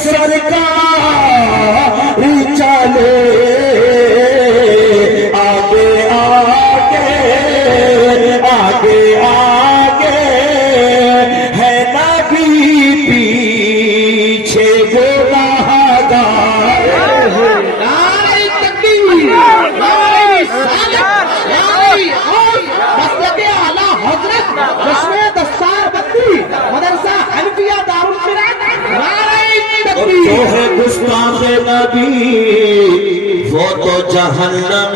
सरकार चले आगे आगे आगे आगे है नबी पीछे गुनाहगार। नारे तकबीर, नारे रिसालत, नारे गौस, मसलके आला हजरत, चश्मे दस्तार बत्ती, मदरसा हनफिया दारुल क़िरात, नारे और तकबीर। जो है गुस्ताखे नबी वो तो जहन्नम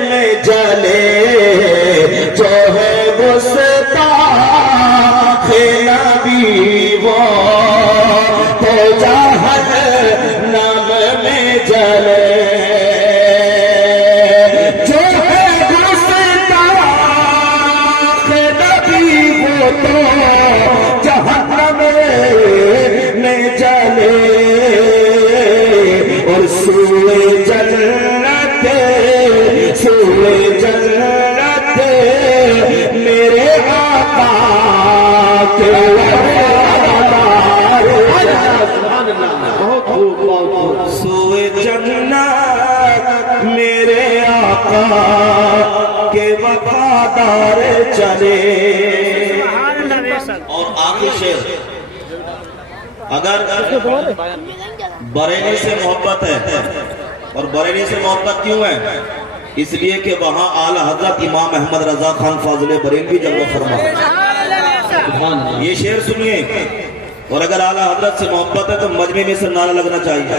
में जले, जो है गुस्ताखे नबी वो तो जहन्नम में जले, जो है गुस्ताखे नबी वो तो जहन्नम में जले, और सूए जन्नत मेरे आका के सूए जन्नत मेरे आका के वफादार चले। और आखिर शेर, अगर बरेली से मोहब्बत है, और बरेली से मोहब्बत क्यों है? इसलिए कि वहाँ आला हजरत इमाम अहमद रजा खान फाजिल बरेलवी जलवा फरमा। ये शेर सुनिए, और अगर आला हजरत से मोहब्बत है तो मजमे में से नारा लगना चाहिए।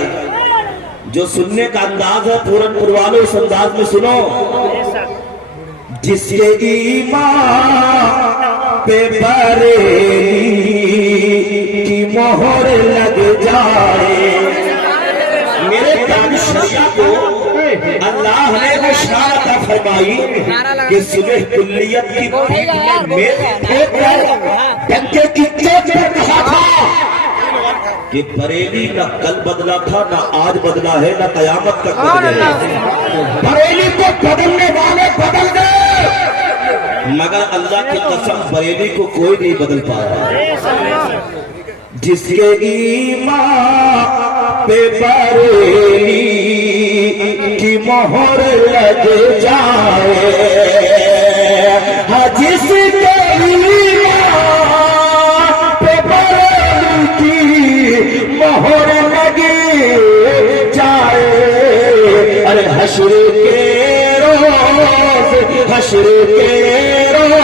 जो सुनने का अंदाज है पूरनपुर वालों, इस अंदाज में सुनो। जिसके ईमान पे बरेली की मोहर लग जाए, मेरे कान शरिया को अल्लाह ने वो शान अता फरमाई कि सुबह कुल्लियत की पीठ में मेज फेंक कर डंके की चोट पर कहा था कि बरेली न कल बदला था, न आज बदला है, न कयामत तक बदलेगा। बरेली को बदलने वाले बदल गए, मगर अल्लाह की कसम बरेली को कोई नहीं बदल पाया। जिसके ईमान पे बरेली की मोहर लग जाए, हाँ जिसके ईमान पे बरेली की मोहर लग जाए, अरे हश्र के रोज, हश्र के रोज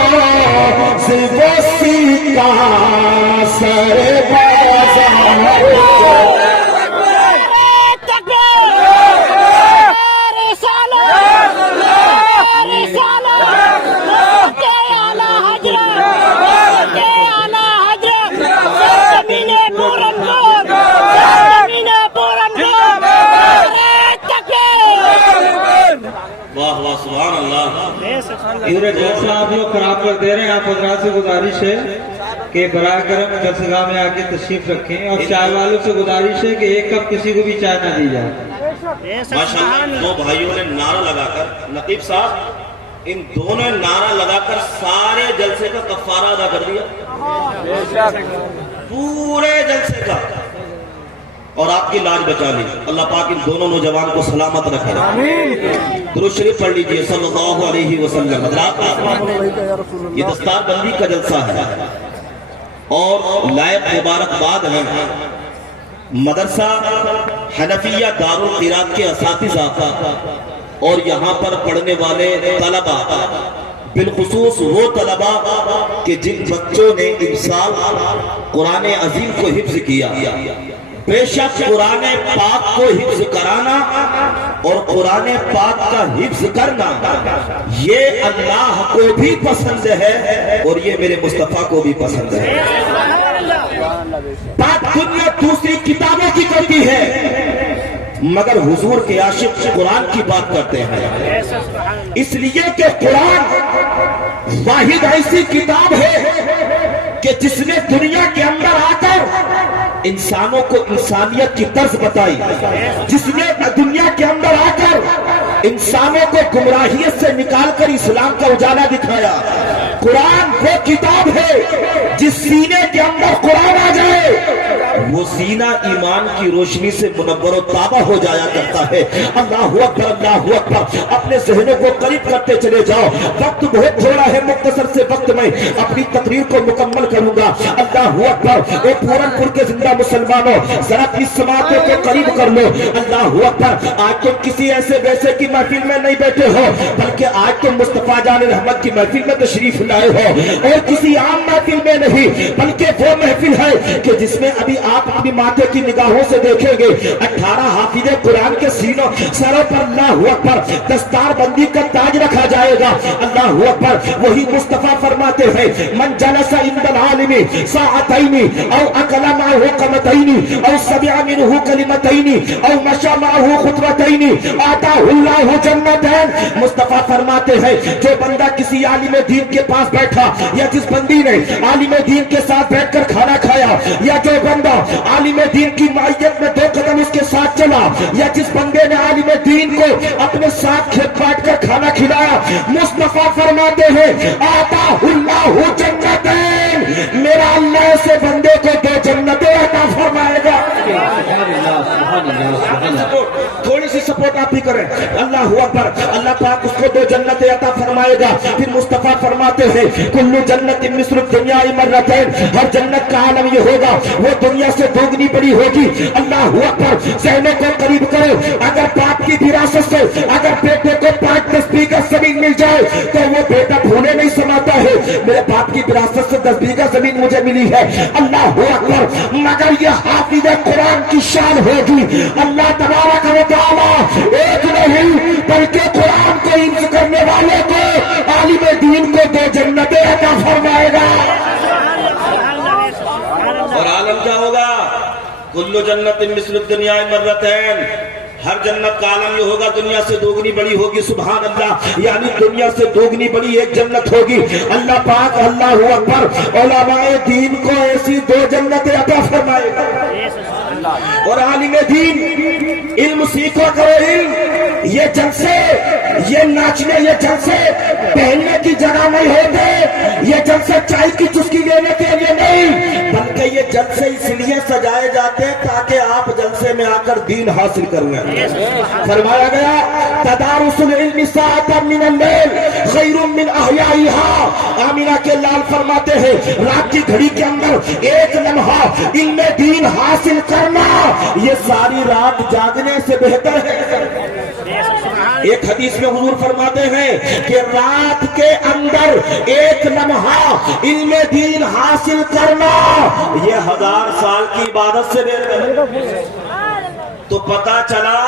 वो सीका सर इधर जलसा आप लोग खराब कर दे रहे हैं। आप हजरात से गुजारिश है कि बराए करम जलसगाह में आके तशरीफ रखें, और चाय वालों से गुजारिश है कि एक कप किसी को भी चाय ना दी जाए। माशाअल्लाह दो भाइयों ने नारा लगाकर, नकीब साहब इन दोनों ने नारा लगाकर सारे जलसे का कफारा अदा कर दिया, पूरे जलसे का, और आपकी लाज बचा ली। अल्लाह पाक इन दोनों नौजवान को सलामत रखे। दुरूद शरीफ पढ़ लीजिए सल्लल्लाहु अलैहि वसल्लम। ये दस्तार बंदी का जलसा है और लायक मुबारकबाद है मदरसा हनफिया दारुल क़िरात के असातिज़ा और यहाँ पर पढ़ने वाले तलबा, बिलखुसूस वो तलबा कि जिन बच्चों ने इस साल कुरान अजीम को हिफ्ज किया। बेशक कुरान पाक को हिफ्ज कराना और कुरान पाक का हिफ्ज करना ये अल्लाह को भी पसंद है और ये मेरे मुस्तफा को भी पसंद है। बात दुनिया दूसरी किताबों की करती है, मगर हुजूर के आशिक कुरान की बात करते हैं, इसलिए कि कुरान वाहिद ऐसी किताब है कि जिसने दुनिया के अंदर आकर इंसानों को इंसानियत की तर्ज बताई, जिसने दुनिया के अंदर आकर इंसानों को गुमराहियत से निकालकर इस्लाम का उजाला दिखाया। कुरान वो किताब है जिस सीने के अंदर कुरान आ जाए वो सीना ईमान की रोशनी से मुनव्वर और ताबा हो जाया करता है। अल्लाहु अकबर, अल्लाहु अकबर। अपने ज़हनों को करीब करते चले जाओ। वक्त बहुत थोड़ा है, मुख्तसर से वक्त में अपनी तकरीर को मुकम्मल करूंगा। अल्लाहु अकबर। ए पूरनपुर के जिंदा मुसलमानों, जरा अपनी समातों को करीब कर लो। अल्लाहु अकबर। आज तुम किसी ऐसे वैसे की महफिल में नहीं बैठे हो, बल्कि आज तुम मुस्तफा जान रहमत की महफिल में तशरीफ लाए हो, और किसी आम महफिल में नहीं, बल्कि वो महफिल है कि जिसमें अभी आप अपनी माथे की निगाहों से देखेंगे 18 हाफिज़े कुरान के सीनों सरों पर अल्लाहु अकबर दस्तार बंदी का ताज रखा जाएगा। अल्लाहु अकबर। वही मुस्तफा फरमाते हैं, मन जलसा इंदल आलिमी साअतैनी औ अकला माहु कमतैनी औ समिअ मिनहु कलिमतैनी औ मशा माहु खुतवतैनी आताहुल्लाहु जन्नतैन। मुस्तफा फरमाते हैं, जो बंदा किसी आलिम दीन के पास बैठा, या जिस बंदी ने आलिम दीन के साथ बैठकर खाना खाया, या जो बंदा आलिम दीन की मायत में 2 कदम उसके साथ चला, या जिस बंदे ने आलिम दीन को अपने साथ खेत बांट कर खाना खिलाया, मुस्तफा फरमाते हैं आताहुल्लाहु जन्नतैन, मेरा अल्लाह से बंदे को 2 जन्नतें अता फरमाएगा। थोड़ी सी सपोर्ट आप भी करें। अल्लाहु अकबर। अल्लाह पाक उसको 2 जन्नतें अता फरमाएगा। फिर मुस्तफा फरमाते हैं, कुल्लु जन्नतिन मिस्लु दुनिया मर्रतैन, हर जन्नत का आलम ये होगा, वो दुनिया से दोगुनी बड़ी होगी। अल्लाहु अकबर। ज़हनों को करीब करो। अगर बाप की विरासत से अगर बेटे को 5-10 बीघा जमीन मिल जाए तो वो बेटा भूले नहीं समाता है, मेरे बाप की विरासत से 10 बीघा जमीन मुझे मिली है। अल्लाहु अकबर। मगर ये हाफिज़ कुरान की शान होगी। अल्लाह तबारक व तआला एक नहीं बल्कि कुरान को हिफ्ज़ करने वाले को, आलिम दीन को 2 जन्नतें अता फरमाएगा। और आलम क्या होगा? कुल्लु जन्नतिन मिस्लु दुनिया मर्रतैन, हर जन्नत का आलम ये होगा, दुनिया से दोगुनी बड़ी होगी। सुभान अल्लाह। यानी दुनिया से दोगुनी बड़ी एक जन्नत होगी। अल्लाह पाक अल्लाहु अकबर उलमाए दीन को ऐसी 2 जन्नतें अता फरमाएगा। और आलिम दीन इल्म सीखो, करो इल्म। ये जलसे, ये नाचने, ये जलसे पहनने की जगह नहीं होते, ये जलसे चाय की चुस्की लेने के लिए नहीं, बल्कि ये जलसे इसलिए सजाए जाते हैं ताकि आप जलसे में आकर दीन हासिल कर लें। फरमाया गया, तदारुसुल इल्मी साअतन मिनल लैल खैरुम मिन अहयाइहा। आमिना के लाल फरमाते हैं, रात की घड़ी के अंदर 1 लम्हा इल्म दीन हासिल करना, ये सारी रात जागने से बेहतर है। एक हदीस में हुजूर फरमाते हैं कि रात के अंदर 1 लम्हा इल्म दीन हासिल करना, ये 1000 साल की इबादत से बेहतर है। तो पता चला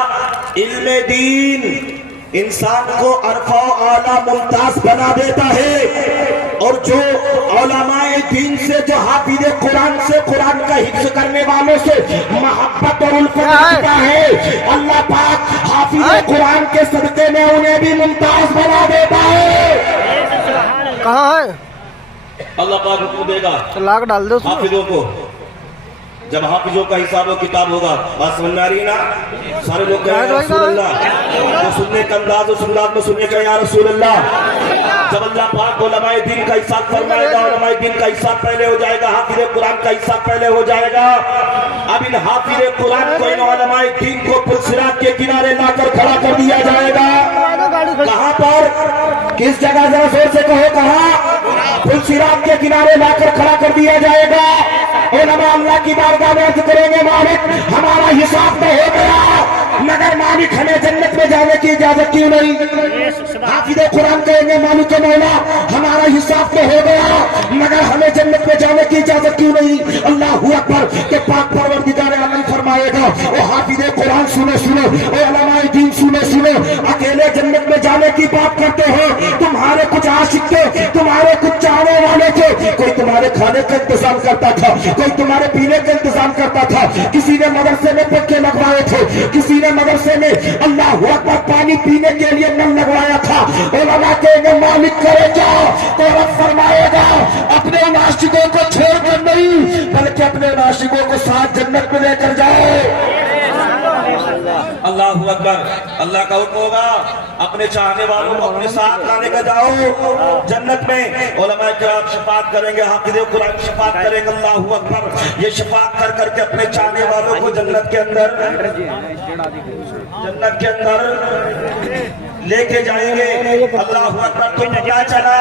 इल्म दीन इंसान को अरफा आला मुमताज बना देता है। और जो उलमाए दीन से, जो हाफिज़ कुरान से, कुरान का हिफ्ज़ करने वालों से मोहब्बत और उल्फत रखता है, अल्लाह पाक हाफिज़ कुरान के सदक़े में उन्हें भी मुमताज बना देता है। कहाँ है? अल्लाह पाक हुक्म देगा लाख डाल दो हाफिज़ों को। जब हाफिज़ों का हिसाब और किताब होगा, बात समझ में आ रही ना? सारे लोग कह रहे हैं रसूल अल्लाह, तो सुनने का अंदाज, उस अंदाज में सुनने का या रसूल अल्लाह। जब अल्लाह पाक उलमाए दीन का हिसाब फरमाएगा, उलमाए दीन का हिसाब पहले हो जाएगा, हाफिज़ कुरान का हिसाब पहले हो जाएगा। अब इन हाफिज़ कुरान को, इन उलमाए दीन को पुलसिरात के किनारे लाकर खड़ा कर दिया जाएगा। कहां पर? किस जगह? जरा जोर से कहो, कहां? पुलसिरात के किनारे लाकर खड़ा कर दिया जाएगा। उलमा अल्लाह की बारगाह में अर्ज करेंगे, मालिक हमारा हिसाब तो हो गया, मगर मालिक हमें जन्नत में जाने की इजाजत क्यों नहीं? हाफिज़ कुरान कहेंगे, मालिक मौला हमारा हिसाब तो हो गया, मगर हमें जन्नत में जाने की इजाजत क्यों नहीं? अल्लाहु अकबर। के पाक परवरदिगार आलम फरमाएगा, ओ हाफिज़ कुरान सुनो सुनो, ओ उलमाए दीन सुनो सुनो, अकेले जन्नत में जाने की बात करते हो, तुम्हारे कुछ आशिक थे, तुम्हारे कुछ चाहने वाले थे, कोई तुम्हारे खाने का इंतजाम करता था, कोई तुम्हारे पीने का इंतजाम करता था, किसी ने मदरसे में पक्के लगवाए थे, किसी ने मदरसे में अल्लाहु अकबर पानी पीने के लिए नल लगवाया था। उलमा कहेंगे, मालिक करे जाओ, तो रब फरमाएगा अपने नाशिकों को छोड़कर नहीं, बल्कि अपने नाशिकों को साथ जन्नत में लेकर जाओ। अल्लाहु अकबर। अल्लाह का हुक्म होगा अपने चाहने वालों को अपने साथ लाने का, जाओ जन्नत में उलमा किराम शफाअत करेंगे, हाफिज़े कुरान शफाअत करेंगे। अल्लाहु अकबर। ये शफाअत कर करके अपने चाहने वालों को जन्नत के अंदर लेके जाएंगे। अल्लाहु अकबर। तो क्या चला,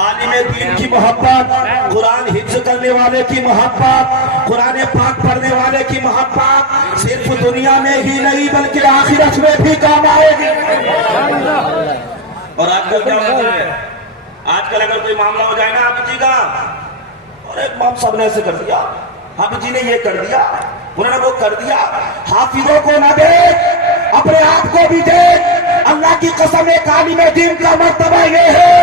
आलिम दीन की मोहब्बत, कुरान हिफ्ज़ करने वाले की मोहब्बत, कुरान पाक पढ़ने वाले की मोहब्बत सिर्फ दुनिया में ही नहीं बल्कि आखिरत में भी काम आएगी। और आजकल क्या होता है, आजकल अगर कोई मामला हो जाए ना आप जी का, और एक इमाम साहब ने ऐसे कर दिया, आप जी ने ये कर दिया, उन्होंने वो कर दिया, हाफिजों को ना देख अपने आप को भी देख। अल्लाह की कसम एक आलिम दीन का मर्तबा ये है,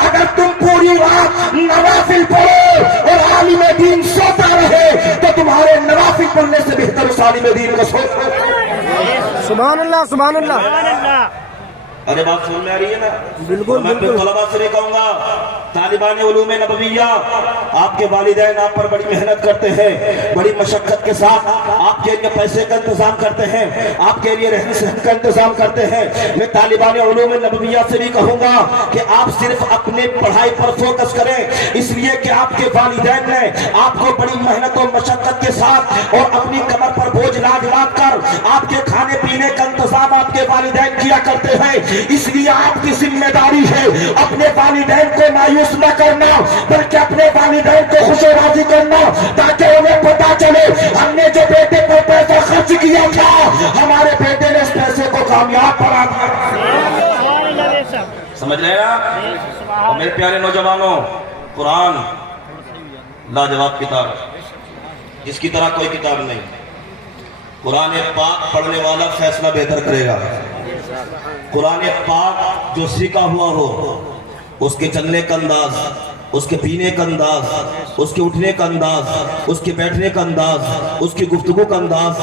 अगर तुम पूरी रात नवाफिल पढ़ो और आलिम दीन सोता रहे तो तुम्हारे नवाफिल पढ़ने से बेहतर उस आलिम दीन को सो। सुभान अल्लाह, सुभान अल्लाह। अरे बात समझ में आ रही है ना? बिल्कुल मैं बिल्कुल। तलबा से भी कहूंगा, तालिबान उलूम नबविया, आपके वालिदैन आप पर बड़ी मेहनत करते हैं, बड़ी मशक्कत के साथ आपके लिए पैसे का इंतजाम करते हैं, आपके लिए रहन सहन का इंतजाम करते हैं। मैं तालिबान उलूम नबविया से भी कहूंगा कि आप सिर्फ अपने पढ़ाई पर फोकस करें, इसलिए कि आपके वालिदैन ने आपको बड़ी मेहनत और मशक्कत के साथ और अपनी कमर पर बोझ लाद लाद कर आपके खाने पीने का इंतजाम आपके वालिदैन किया करते हैं। इसलिए आपकी जिम्मेदारी है अपने वालिदैन को मायूस न करना, बल्कि अपने वालिदैन को खुश राजी करना, ताकि उन्हें पता चले हमने जो बेटे पर पैसा खर्च किया था, हमारे बेटे ने इस पैसे को कामयाब बना दिया। समझ रहे ना? और मेरे प्यारे नौजवानों, कुरान लाजवाब किताब, जिसकी तरह कोई किताब नहीं। कुरान पाक पढ़ने वाला फैसला बेहतर करेगा। कुरान पाक जो सीखा हुआ हो, उसके चलने का अंदाज, उसके पीने का अंदाज, उसके उठने का अंदाज, उसके बैठने का अंदाज, उसकी गुफ्तगू का अंदाज,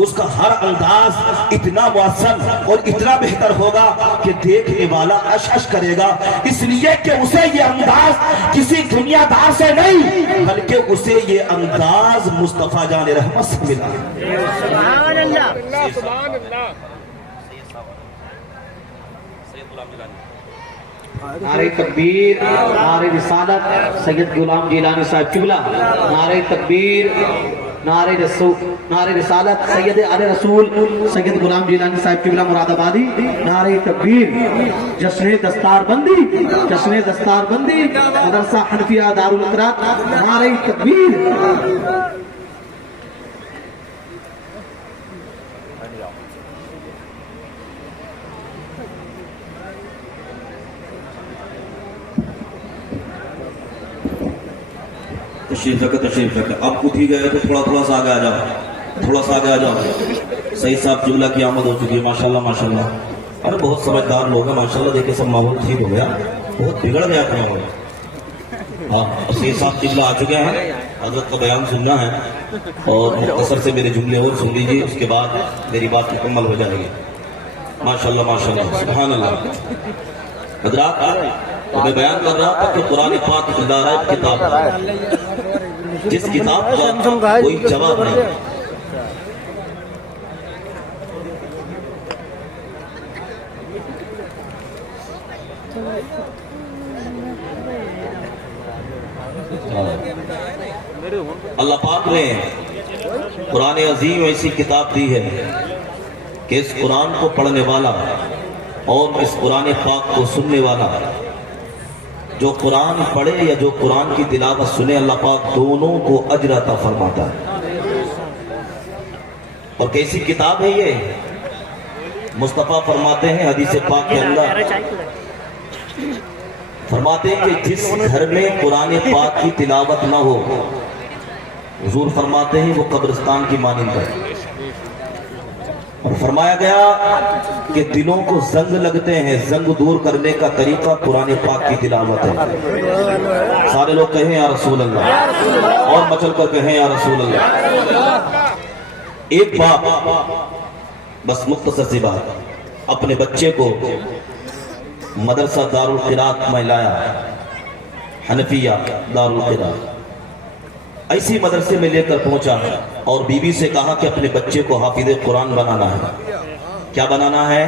उसका हर अंदाज इतना मुअस्सर और इतना बेहतर होगा कि देखने वाला अश अश करेगा, इसलिए कि उसे ये अंदाज किसी दुनियादार से नहीं बल्कि उसे ये अंदाज मुस्तफा जाने रहमत से मिला। नारे तकबीर, नारे रिसालत, सैयद गुलाम जिलानी साहब किबला। नारे तकबीर, नारे रिसालत, सैयद आले रसूल सैयद गुलाम जिलानी साहब किबला मुरादाबादी। नारे तकबीर, जश्न दस्तारबंदी, जश्न दस्तारबंदी, मदरसा हनफिया दारुल इकरार। नारे तकबीर। तशरीफ रखे। अब उठ ही गए तो थोड़ा सा आगे आ जाओ, थोड़ा सा आगे आ जाओ। सही साहब जुमला की आमद हो चुकी है, माशाल्लाह माशाल्लाह। अरे बहुत समझदार लोग हैं माशाल्लाह, देखिए सब माहौल ठीक हो गया, बहुत बिगड़ गया था माहौल। हाँ, सही साहब जुमला आ चुके हैं, हजरत का बयान सुनना है और मुख्तसर से मेरे जुमले और सुन लीजिए, उसके बाद मेरी बात मुकम्मल हो जाएगी। माशाल्लाह माशाल्लाह, सुभान अल्लाह। हजरात, तो मैं बयान कर रहा था कि कुरान पाक खुदारात किताब, जिस किताब का कोई जवाब नहीं। अल्लाह पाक ने कुरान अजीम ऐसी किताब दी है कि इस कुरान को पढ़ने वाला और इस कुरान पाक को सुनने वाला, जो कुरान पढ़े या जो कुरान की तिलावत सुने, अल्लाह पाक दोनों को अजर अता फरमाता है। और कैसी किताब है ये? मुस्तफा फरमाते हैं हदीस पाक के अंदर, फरमाते हैं कि जिस घर में कुरान पाक की तिलावत ना हो, हुजूर फरमाते हैं वो कब्रिस्तान की मानिंद है। और फरमाया गया कि दिलों को जंग लगते हैं, जंग दूर करने का तरीका कुरान पाक की तिलावत है। सारे लोग कहें या रसूल अल्लाह, और मचल कर कहें या रसूल अल्लाह। एक बाप, बस मुख्तसर सी बात, अपने बच्चे को मदरसा दारुल क़िरात में लाया, हनफिया दारुल क़िरात, ऐसी मदरसे में लेकर पहुंचा और बीवी से कहा कि अपने बच्चे को हाफिज़ कुरान बनाना है। کیا بنانا ہے؟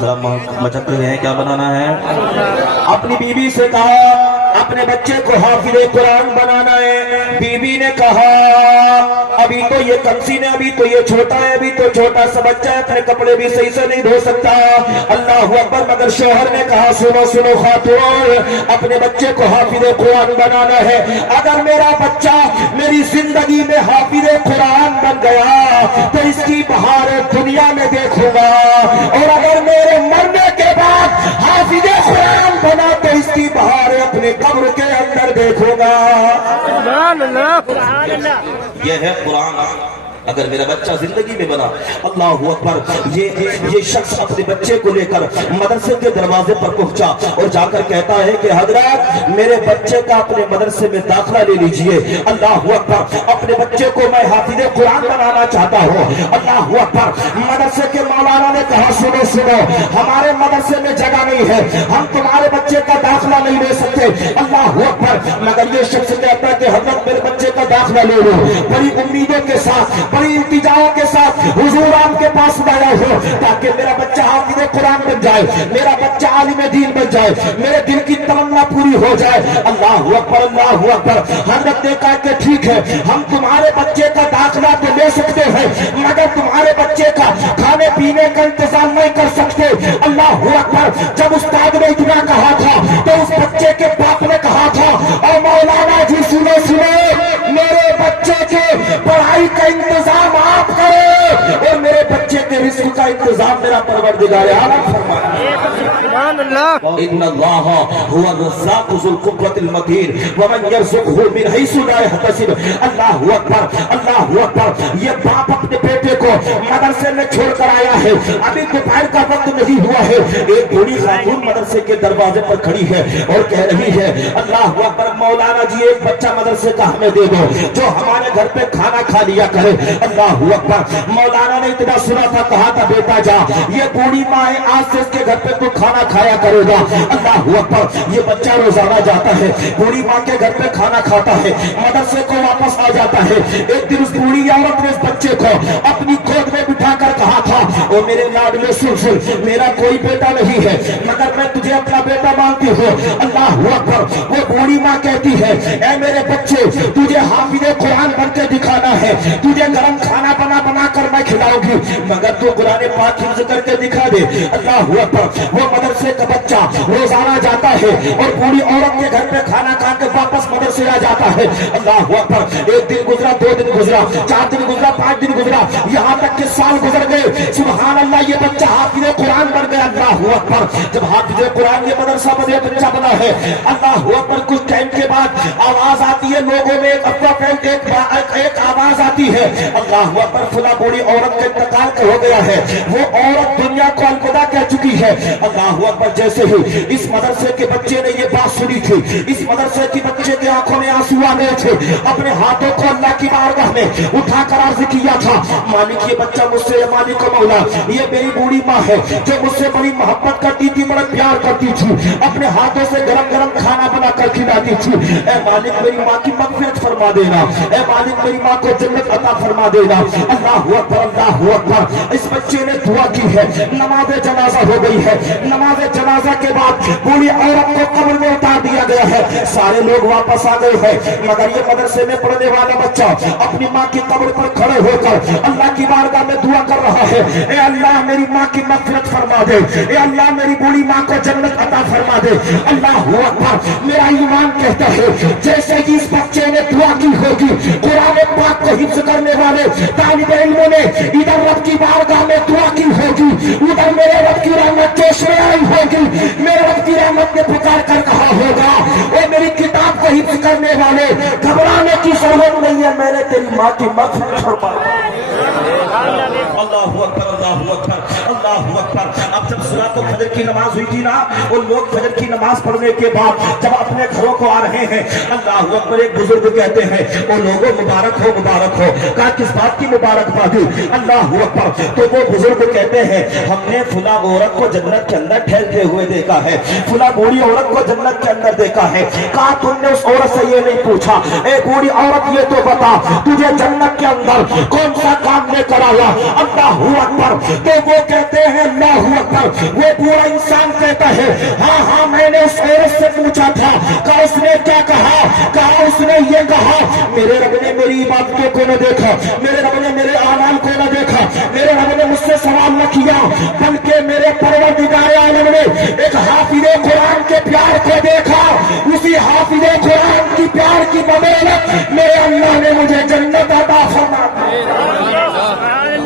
ذرا مچکتے ہیں، کیا بنانا ہے؟ اپنی بیوی سے کہا اپنے بچے کو حافظ قرآن بنانا ہے۔ بیوی نے کہا ابھی تو یہ کمسی نے، ابھی تو یہ چھوٹا ہے، ابھی تو چھوٹا سا بچہ ہے، اپنے کپڑے بھی صحیح سے نہیں دھو سکتا۔ اللہ اکبر۔ مگر شوہر نے کہا سنو سنو خاتون، اپنے بچے کو حافظ قرآن بنانا ہے۔ اگر میرا بچہ میری زندگی میں حافظ قرآن بن گیا تو اس کی بہار دنیا میں دیکھوں گا، اور اگر میرے مرنے کے بعد حافظ قرآن بنا تو اس کی بہار اپنے قبر کے اندر دیکھوں گا۔ یہ ہے قرآن۔ اگر میرا بچہ زندگی میں بنا، اللہ اکبر، یہ شخص اپنے بچے کو لے کر مدرسے کے دروازے پر پہنچا اور جا کر کہتا ہے کہ حضرات میرے بچے کا اپنے مدرسے میں داخلہ لے لیجئے۔ اللہ اکبر۔ اپنے بچے کو میں حافظ قرآن بنانا چاہتا ہوں۔ اللہ اکبر۔ مدرسے کے مولانا نے کہا سنو سنو، ہمارے مدرسے میں جگہ نہیں ہے، ہم تمہارے بچے کا داخلہ نہیں لے سکتے۔ اللہ اکبر۔ مگر یہ شخص کہتا ہے کہ حضرت میرے بچے کا داخلہ لے لو۔ بڑی امیدوں کے ساتھ، بڑی التجاؤں کے ساتھ حضور آپ کے پاس آیا ہو تاکہ میرا بچہ حافظ قرآن بن جائے، میرا بچہ عالم دین بن جائے، میرے دل کی تمنا پوری ہو جائے۔ اللہ اکبر، اللہ اکبر۔ حضرت نے کہا کہ ٹھیک ہے، ہم تمہارے بچے کا داخلہ تو لے سکتے ہیں مگر تمہارے بچے کا کھانے پینے کا انتظام نہیں کر سکتے۔ اللہ اکبر۔ جب استاد نے اتنا کہا تھا تو اس بچے کے باپ نے کہا تھا اور مولانا جی سنو سنو، میرے بچے کے پڑھائی کا انتظام آپ کرے اور میرے بچے کے رزق کا انتظام میرا پروردگار عالم فرمائے۔ ان اللہ هو الرزاق ذو القوة المتین ومن یرزقہ من حیث لا یحتسب۔ اللہ اکبر، اللہ اکبر۔ یہ باپ اپنے بیٹے کو مدرسے میں چھوڑ کر آیا ہے، ابھی دوپہر کا وقت نہیں ہوا ہے، ایک بوڑھی خاتون مدرسے کے دروازے پر کھڑی ہے اور کہہ رہی ہے اللہ اکبر مولانا جی ایک بچہ مدرسے کا ہمیں دے دو جو ہمارے گھر پہ کھانا کھا لیا کرے۔ اللہ اکبر۔ مولانا نے اتنا سنا تھا، کہا تھا بیٹا جا، یہ بوڑھی ماں ہے، آج سے اس کے گھر پہ تو کھانا کھایا کرے گا۔ اللہ اکبر۔ یہ بچہ روزانہ جاتا ہے، بوڑھی ماں کے گھر پہ کھانا کھاتا ہے، مدرسے کو واپس آ جاتا ہے۔ ایک دن اس بوڑھی عورت نے اس بچے کو اپنی گود میں بٹھا کر کہا تھا او میرے لاڈلے سن سن، میرا کوئی بیٹا نہیں ہے مگر میں تجھے اپنا بیٹا مانتی ہوں۔ اللہ اکبر۔ وہ بوڑھی ماں کہتی ہے اے میرے بچے تجھے حافظ قرآن بن کے دکھانا ہے، تجھے گرم کھانا بنا بنا کر میں کھلاؤں گی مگر تو قرآن پاک حفظ کر کے دکھا دے۔ اللہ اکبر۔ وہ مدرسے کا بچہ روزانہ جاتا ہے اور بوڑھی عورت کے گھر پہ کھانا کھا کے واپس مدرسے آ جاتا ہے۔ اللہ اکبر۔ ایک دن گزرا، دو دن گزرا، 4 دن گزرا، 5 دن گزرا، یہاں تک کہ سال گزر گئے۔ سبحان اللہ، یہ بچہ حافظ قرآن بن گیا۔ اللہ اکبر۔ جب حافظ قرآن یہ مدرسہ بنے بچہ بنا ہے، اللہ اکبر، کچھ ٹائم کے بعد آواز آتی ہے لوگوں میں، ایک افواہ پھیلتی ہے، ایک آواز آتی ہے اللہ اکبر فلاں بوڑھی عورت کا انتقال ہو گیا ہے، وہ عورت دنیا کو الوداع کہہ چکی ہے۔ اللہ اکبر۔ جیسے ہی اس مدرسے کے بچے نے یہ بات سنی تھی، اس مدرسے کے بچے کی آنکھوں میں آنسو آ گئے تھے، اپنے ہاتھوں کو اللہ کی بارگاہ میں اٹھا کر عرض کیا تھا مالک یہ بچہ مجھ سے، مالک و مولا یہ میری بوڑھی ماں ہے جو مجھ سے بڑی محبت کرتی تھی، بڑا پیار کرتی تھی، اپنے ہاتھوں سے گرم گرم کھانا بنا کر کھلاتی تھی۔ اے مالک میری ماں کی مغفرت فرما دینا، اے مالک میری ماں کو جنت عطا فرما دینا۔ اللہ اکبر، اللہ اکبر۔ اس بچے نے دعا کی ہے، نماز جنازہ ہو گئی ہے، نماز جنازہ کے بعد بوڑھی عورت کو قبر میں اتار دیا گیا ہے، سارے لوگ واپس آ گئے ہیں مگر یہ مدرسے میں پڑھنے والا بچہ اپنی ماں کی قبر پر کھڑے ہو کر اللہ کی بارگاہ میں دعا کر رہا ہے اے اللہ میری ماں کی مغفرت فرما دے، اے اللہ میری بوڑھی ماں کو جنت عطا فرما دے۔ اللہ اکبر۔ میرا ایمان کہتا ہے جیسے ہی اس بچے نے دعا کی ہوگی، قرآن پاک کو حفظ کرنے والے طالب علموں نے ادھر رب کی بارگاہ میں دعا کی ہوگی، ادھر میرے رب کی رحمت چیش میں آئی ہوگی، میرے رب کی رحمت نے پکار کر کہا ہوگا اے میری کتاب کو حفظ کرنے والے گھبرانے کی ضرورت نہیں ہے، میں نے تیری ماں کی مغفرت فرمائی۔ اللہ اکبر، اللہ اکبر، اللہ اکبر۔ اب جب صلاۃ الفجر کی نماز ہوئی تھی نا، وہ لوگ فجر کی نماز پڑھنے کے بعد جب اپنے گھروں کو آ رہے ہیں، اللہ اکبر، ایک بزرگ کہتے ہیں وہ لوگوں مبارک ہو، مبارک ہو۔ کہا کس بات کی مبارکبادی؟ اللہ اکبر۔ تو وہ بزرگ کہتے ہیں ہم نے فلاں عورت کو جنت کے اندر ٹھہرتے ہوئے دیکھا ہے، فلاں بوڑھی عورت کو جنت کے اندر دیکھا ہے۔ کہا تم نے اس عورت سے یہ نہیں پوچھا اے بوڑھی عورت یہ تو بتا تجھے جنت کے اندر کون سا کام لے کر پڑا ہوا اللہ اکبر تو وہ کہتے ہیں اللہ اکبر. وہ پورا انسان کہتا ہے ہاں ہاں میں نے اس عورت سے پوچھا تھا کہ اس نے کیا کہا, کہا اس نے یہ کہا میرے رب نے میری عبادتوں کو نہ دیکھا, میرے رب نے میرے اعمال کو نہ دیکھا, میرے رب نے مجھ سے سوال نہ کیا, بلکہ میرے پروردگار عالم نے ایک حافظ قرآن کے پیار کو دیکھا. اسی حافظ قرآن کی پیار کی بدولت میرے اللہ نے مجھے جنت عطا فرمائی.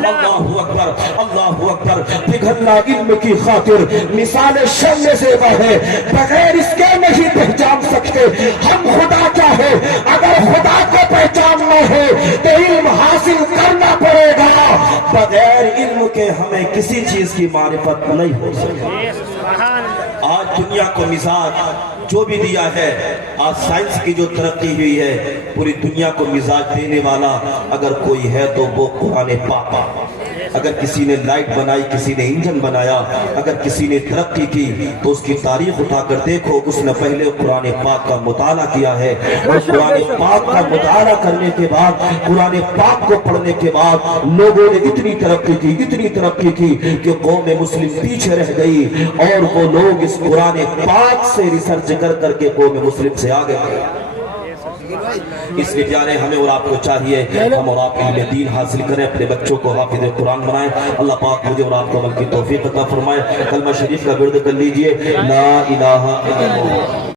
اللہ اکبر اللہ اکبر. پگھلنا علم کی خاطر مثال شمع سے ہے, بغیر اس کے نہیں پہچان سکتے ہم خدا کیا ہے. اگر خدا کو پہچاننا ہے تو علم حاصل کرنا پڑے گا, بغیر علم کے ہمیں کسی چیز کی معرفت نہیں ہو سکتی. آج دنیا کو مزاج جو بھی دیا ہے, آج سائنس کی جو ترقی ہوئی ہے, پوری دنیا کو مزاج دینے والا اگر کوئی ہے تو وہ قرآن پاک. اگر کسی نے لائٹ بنائی, کسی نے انجن بنایا, اگر کسی نے ترقی کی تو اس کی تاریخ اٹھا کر دیکھو, اس نے پہلے قرآن پاک کا مطالعہ کیا ہے. اور قرآن پاک کا مطالعہ کرنے کے بعد, قرآن پاک کو پڑھنے کے بعد لوگوں نے اتنی ترقی کی, اتنی ترقی کی کہ قوم مسلم پیچھے رہ گئی, اور وہ لوگ اس قرآن پاک سے ریسرچ کر کے قوم مسلم سے آگے بڑھے. اس لیے پیارے ہمیں اور آپ کو چاہیے ہم اور آپ علم دین حاصل کریں, اپنے بچوں کو حافظ قرآن بنائیں. اللہ پاک مجھے اور آپ کو عمل کی توفیق عطا فرمائے. کلمہ شریف کا ورد کر لیجئے, لا الہ الا اللہ.